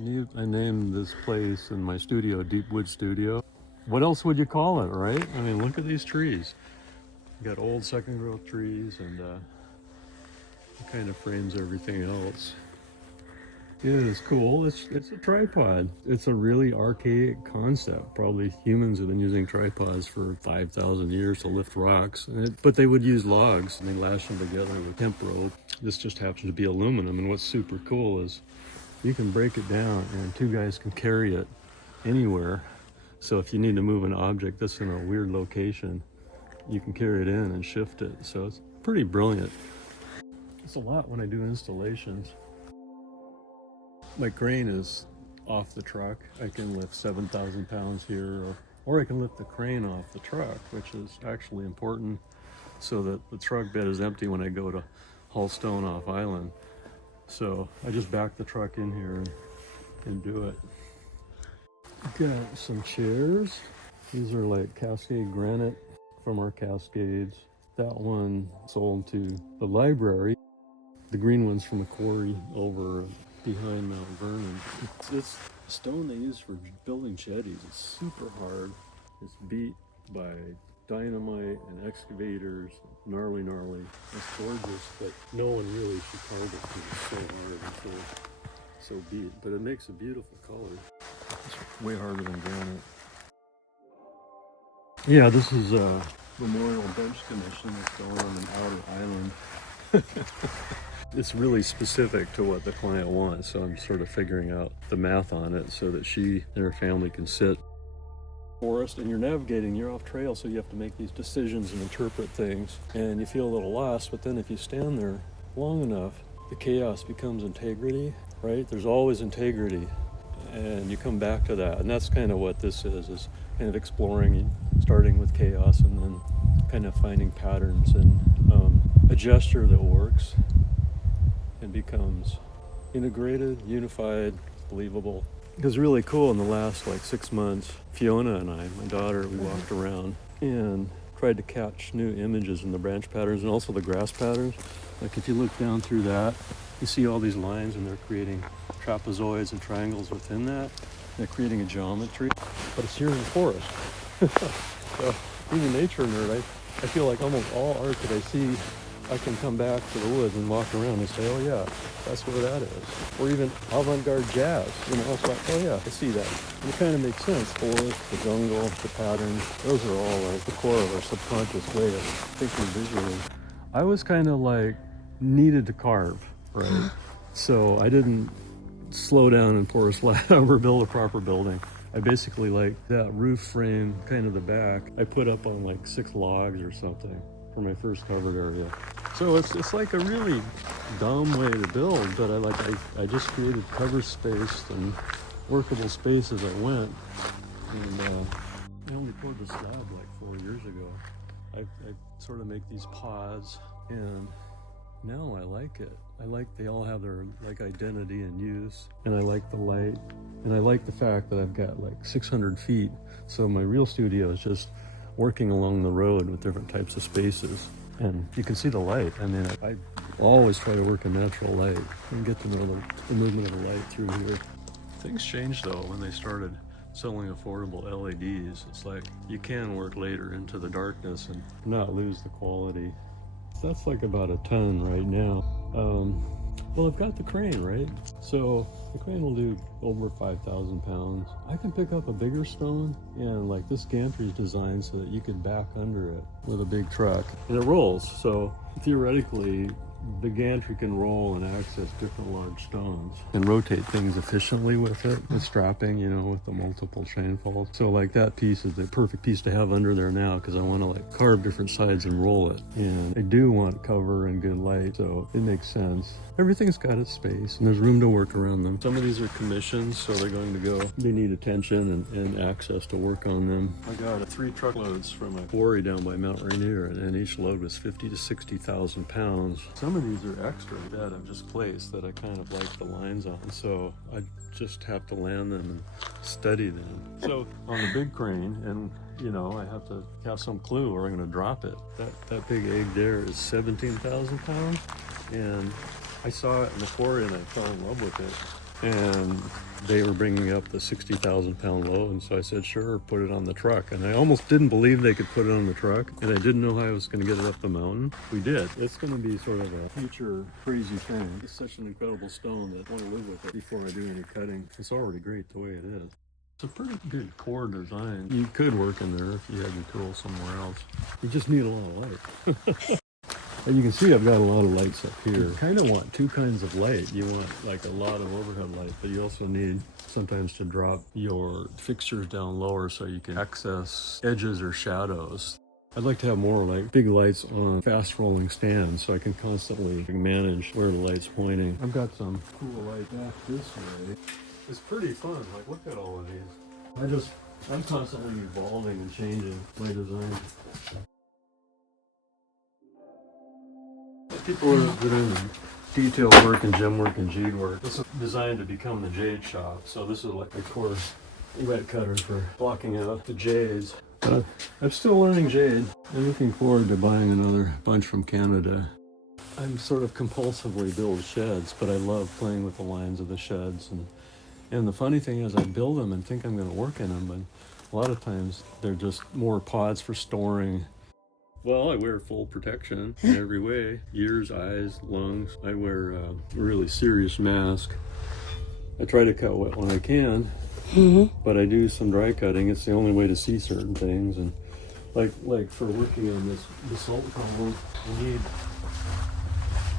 I named this place in my studio Deep Wood Studio. What else would you call it, right? I mean, look at these trees. You got old second growth trees, and it kind of frames everything else. It is cool. It's a tripod. It's a really archaic concept. Probably humans have been using tripods for 5,000 years to lift rocks. But they would use logs and they lash them together with hemp rope. This just happens to be aluminum. And what's super cool is you can break it down and two guys can carry it anywhere. So if you need to move an object that's in a weird location, you can carry it in and shift it. So it's pretty brilliant. It's a lot when I do installations. My crane is off the truck. I can lift 7,000 pounds here, or I can lift the crane off the truck, which is actually important so that the truck bed is empty when I go to haul stone off island. So I just back the truck in here and do it. Got some chairs. These are like Cascade granite from our Cascades. That one sold to the library. The green one's from a quarry over behind Mount Vernon. It's stone they use for building shetties. It's super hard. It's beat by dynamite and excavators. Gnarly. It's gorgeous, but no one really should carve it because it's so hard and so beat. But it makes a beautiful color. It's way harder than granite. Yeah, this is a memorial bench commission that's going on an outer island. It's really specific to what the client wants, so I'm sort of figuring out the math on it so that she and her family can sit. Forest, and you're navigating, you're off trail, so you have to make these decisions and interpret things, and you feel a little lost, but then if you stand there long enough, the chaos becomes integrity, right? There's always integrity, and you come back to that, and that's kind of what this is kind of exploring, starting with chaos and then kind of finding patterns and a gesture that works and becomes integrated, unified, believable. It was really cool in the last 6 months. Fiona and I, my daughter, we walked around and tried to catch new images in the branch patterns and also the grass patterns. Like if you look down through that, you see all these lines and they're creating trapezoids and triangles within that. They're creating a geometry, but it's here in the forest. So being a nature nerd, I feel like almost all art that I see, I can come back to the woods and walk around and say, oh yeah, that's where that is. Or even avant-garde jazz, it's like, oh yeah, I see that. And it kind of makes sense. Forest, the jungle, the patterns, those are all the core of our subconscious way of thinking visually. I was kind of needed to carve, right? So I didn't slow down and pour a slab or build a proper building. I basically that roof frame, kind of the back, I put up on 6 logs or something for my first covered area. So it's like a really dumb way to build, but I just created cover space and workable space as I went. And I only poured the slab 4 years ago. I sort of make these pods, and now I like it. They all have their identity and use, and I like the light, and I like the fact that I've got 600 feet. So my real studio is just working along the road with different types of spaces, and you can see the light. I mean, I always try to work in natural light and get to know the movement of the light through here. Things changed though when they started selling affordable LEDs. It's you can work later into the darkness and not lose the quality. That's about a ton right now. Well, I've got the crane, right? So the crane will do over 5,000 pounds. I can pick up a bigger stone, and this gantry is designed so that you can back under it with a big truck, and it rolls. So theoretically, the gantry can roll and access different large stones and rotate things efficiently with it, with strapping, with the multiple chain faults. So that piece is the perfect piece to have under there now, because I want to carve different sides and roll it. And I do want cover and good light, so it makes sense. Everything's got its space and there's room to work around them. Some of these are commissions, so they're going to go, they need attention and access to work on them. I got 3 truckloads from a quarry down by Mount Rainier, and each load was 50 to 60,000 pounds. Some of these are extra that I've just placed that I kind of like the lines on, so I just have to land them and study them. So on the big crane, and I have to have some clue where I'm going to drop it. That big egg there is 17,000 pounds, and I saw it in the quarry and I fell in love with it. and they were bringing up the 60,000 pound load, and so I said, sure, put it on the truck. And I almost didn't believe they could put it on the truck, and I didn't know how I was going to get it up the mountain. We did. It's going to be sort of a future crazy thing. It's such an incredible stone that I want to live with it before I do any cutting. It's already great the way it is. It's a pretty good core design. You could work in there if you had your tool somewhere else. You just need a lot of light. And you can see I've got a lot of lights up here. You kind of want two kinds of light. You want like a lot of overhead light, but you also need sometimes to drop your fixtures down lower so you can access edges or shadows. I'd like to have more like big lights on fast rolling stands so I can constantly manage where the light's pointing. I've got some cool light back this way. It's pretty fun. Like, look at all of these. I'm constantly evolving and changing my design. People that are in detail work and gem work and jade work, this is designed to become the jade shop. So this is like a coarse wet cutter for blocking out the jades. But I'm still learning jade. I'm looking forward to buying another bunch from Canada. I'm sort of compulsively build sheds, but I love playing with the lines of the sheds. And the funny thing is I build them and think I'm going to work in them, but a lot of times they're just more pods for storing. Well, I wear full protection in every way. Ears, eyes, lungs. I wear a really serious mask. I try to cut wet when I can, but I do some dry cutting. It's the only way to see certain things. And like for working on this basalt column, you need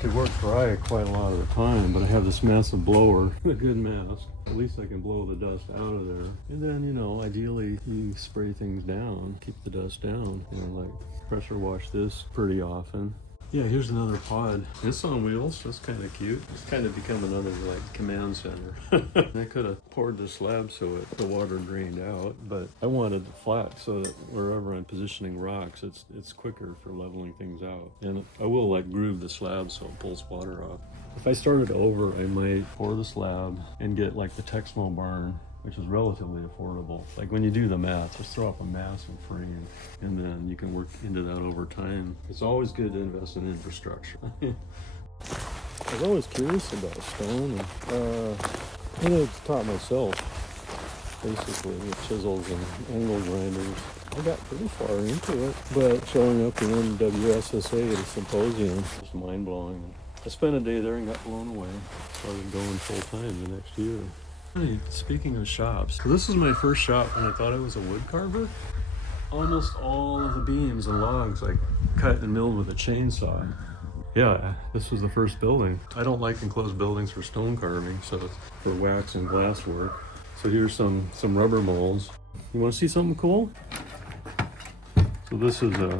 to work dry quite a lot of the time, but I have this massive blower, a good mask. At least I can blow the dust out of there. And then, you know, ideally you spray things down, keep the dust down. You know, like pressure wash this pretty often. Yeah, here's another pod. It's on wheels, that's kind of cute. It's kind of become another like command center. I could have poured the slab so the water drained out, but I wanted it flat so that wherever I'm positioning rocks, it's quicker for leveling things out. And I will like groove the slab so it pulls water off. If I started over, I might pour the slab and get like the Texmo barn, which is relatively affordable. Like when you do the math, just throw up a massive frame and then you can work into that over time. It's always good to invest in infrastructure. I was always curious about stone, and I taught myself basically with chisels and angle grinders. I got pretty far into it, but showing up in NWSSA at a symposium was mind-blowing. I spent a day there and got blown away. Started going full-time the next year. Hey, speaking of shops, so this is my first shop and I thought I was a wood carver. Almost all of the beams and logs I cut and milled with a chainsaw. Yeah, this was the first building. I don't like enclosed buildings for stone carving, so it's for wax and glass work. So here's some rubber molds. You want to see something cool? So this is a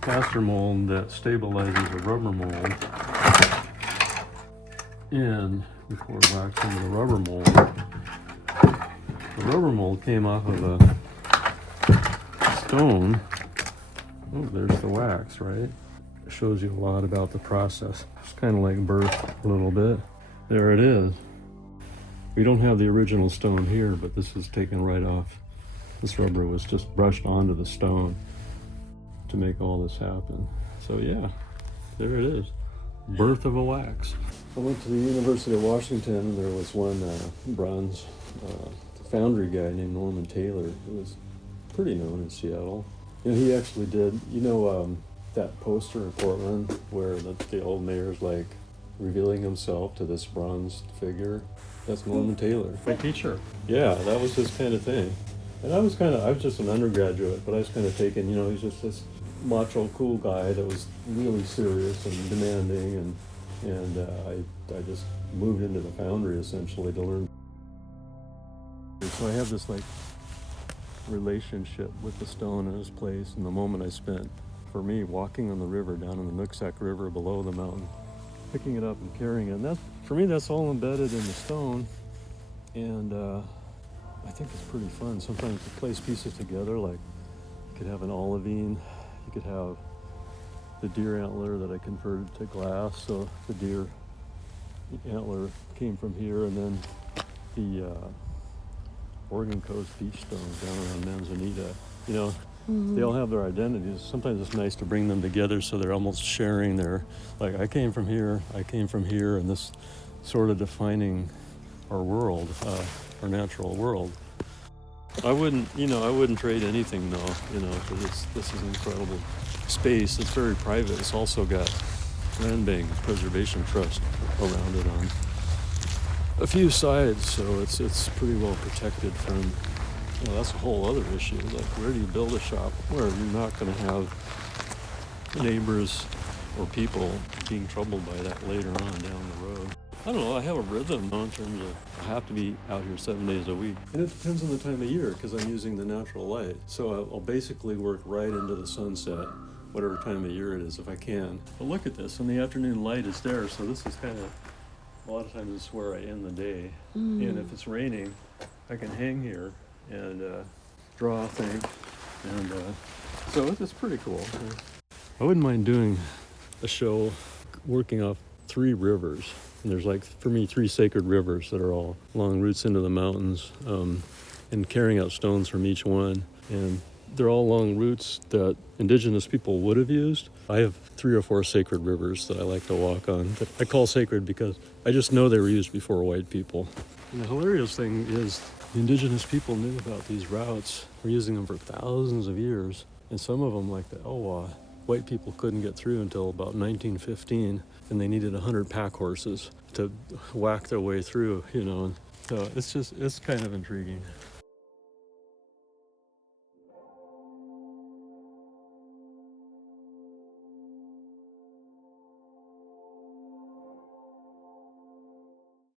caster mold that stabilizes a rubber mold. And we pour wax into the rubber mold. The rubber mold came off of a stone. Oh, there's the wax, right? It shows you a lot about the process. It's kind of like birth a little bit. There it is. We don't have the original stone here, but this is taken right off. This rubber was just brushed onto the stone to make all this happen. So yeah, there it is. Birth of a wax. I went to the University of Washington and there was one bronze foundry guy named Norman Taylor who was pretty known in Seattle. You know, he actually did, you know, that poster in Portland where the old mayor's like revealing himself to this bronze figure? That's Norman Taylor, my teacher. Yeah, that was his kind of thing. And I was just an undergraduate, but I was kind of taken, you know, he's just this macho, cool guy that was really serious and demanding, and I just moved into the foundry essentially to learn. So I have this like relationship with the stone in this place, and the moment I spent, for me, walking on the river down in the Nooksack River below the mountain, picking it up and carrying it. And that, for me, that's all embedded in the stone, and I think it's pretty fun. Sometimes to place pieces together, like you could have an olivine, you could have the deer antler that I converted to glass, so the deer antler came from here, and then the Oregon Coast beach stones down around Manzanita. You know, they all have their identities. Sometimes it's nice to bring them together so they're almost sharing their, like, I came from here, and this sort of defining our world, our natural world. I wouldn't trade anything though, because this is incredible space. It's very private. It's also got land bank preservation trust around it on a few sides, so it's pretty well protected from. That's a whole other issue. Like, where do you build a shop where you're not going to have neighbors or people being troubled by that later on down the road? I don't know. I have a rhythm in terms of I have to be out here 7 days a week, and it depends on the time of year because I'm using the natural light. So I'll basically work right into the sunset, whatever time of year it is, if I can. But look at this, and the afternoon light is there, so this is kind of, a lot of times it's where I end the day. And if it's raining, I can hang here and draw a thing, and so it's pretty cool. I wouldn't mind doing a show working off 3 rivers. And there's, like, for me, 3 sacred rivers that are all long routes into the mountains, and carrying out stones from each one. And they're all long routes that indigenous people would have used. I have 3 or 4 sacred rivers that I like to walk on that I call sacred because I just know they were used before white people. And the hilarious thing is the indigenous people knew about these routes, were using them for thousands of years. And some of them, like the Elwha, white people couldn't get through until about 1915, and they needed 100 pack horses to whack their way through, So it's kind of intriguing.